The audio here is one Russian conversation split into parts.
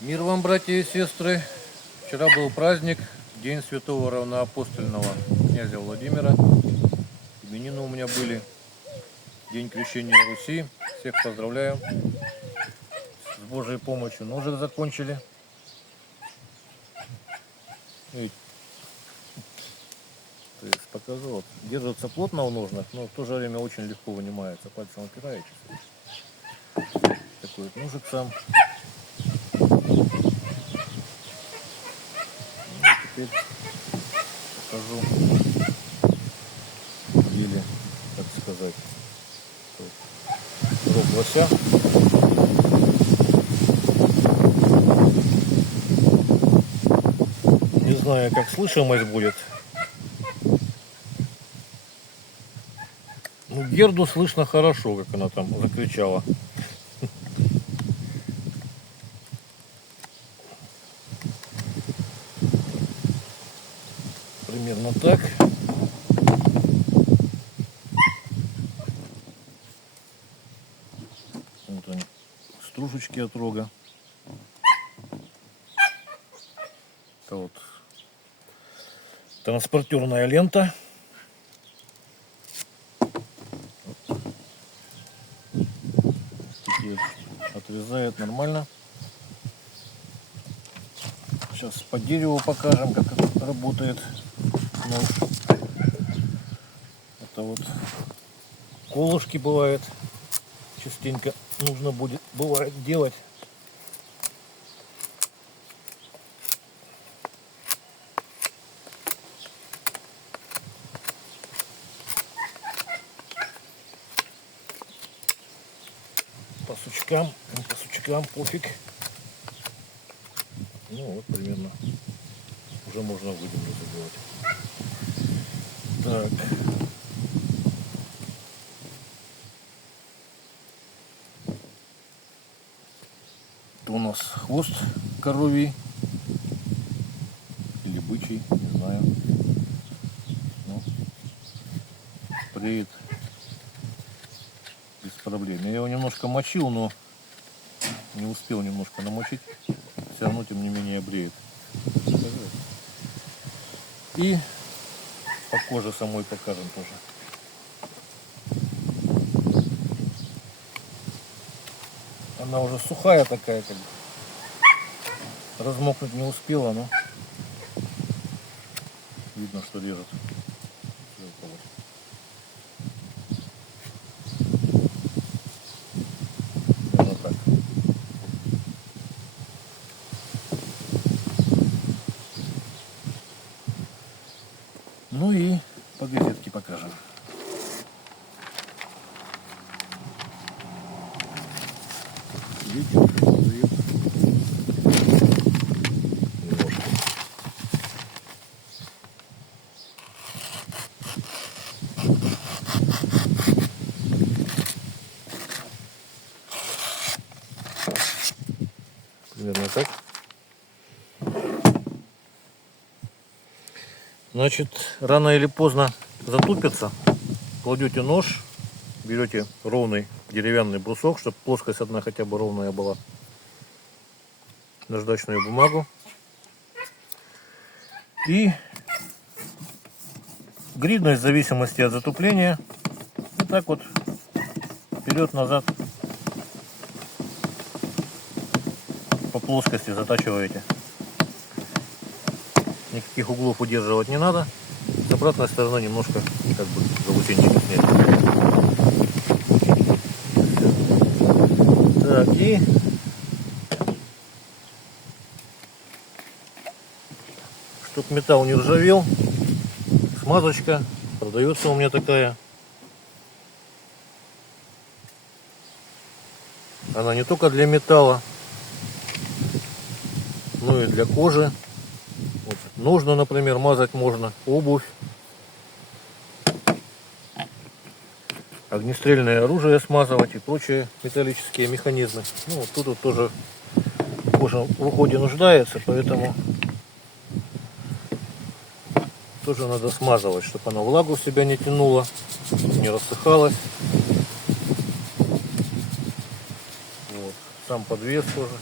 Мир вам, братья и сестры! Вчера был праздник, День Святого Равноапостольного князя Владимира. Именины у меня были. День крещения Руси. Всех поздравляю с Божьей помощью. Ножик закончили. Видите? То есть показал, держится плотно в ножнах, но в то же время очень легко вынимается. Пальцем опираетесь. Такой вот ножик сам. Ну, теперь покажу или, так сказать, рог лося. Не знаю, как слышимость будет. Ну, Герду слышно хорошо, как она там закричала. Примерно так. Вот они, стружечки от рога. Это вот транспортерная лента. Теперь отрезает нормально. Сейчас по дереву покажем, как это работает нож. Это вот колышки бывает. Частенько нужно будет, бывает, делать. По сучкам пофиг. Ну вот примерно уже можно выдержать забивать. Так. Это у нас хвост коровий или бычий, не знаю. Ну, бреет без проблем. Я его немножко мочил, но не успел немножко намочить. Все равно, тем не менее, бреет. И по коже самой покажем тоже. Она уже сухая такая, как бы. Размокнуть не успела, но видно, что режет. Наверное, так. Ну и по газетке покажем. Видите, дает немножко. Примерно так. Значит, рано или поздно затупится. Кладете нож, берете ровный деревянный брусок, чтобы плоскость одна хотя бы ровная была. Наждачную бумагу. И гридность в зависимости от затупления. Вот так вот вперед-назад по плоскости затачиваете. Никаких углов удерживать не надо. С обратной стороны немножко как бы заусенчики снять. Так, и чтоб металл не ржавел, смазочка продается у меня такая. Она не только для металла, но и для кожи. Вот, ножны, например, мазать можно, обувь, огнестрельное оружие смазывать и прочие металлические механизмы. Ну, вот тут вот тоже кожа в уходе нуждается, поэтому тоже надо смазывать, чтобы она влагу в себя не тянула, не рассыхалась. Вот. Сам подвес тоже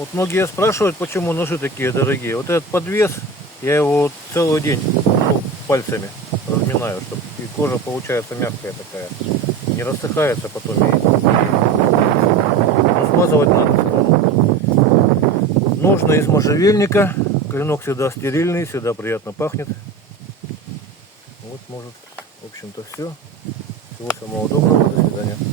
Вот многие спрашивают, почему ножи такие дорогие. Вот этот подвес, я его вот целый день пальцами разминаю, чтобы и кожа получается мягкая такая, не рассыхается потом. И смазывать надо. Нужно из можжевельника. Клинок всегда стерильный, всегда приятно пахнет. Вот, может, в общем-то, все. Всего самого доброго. До свидания.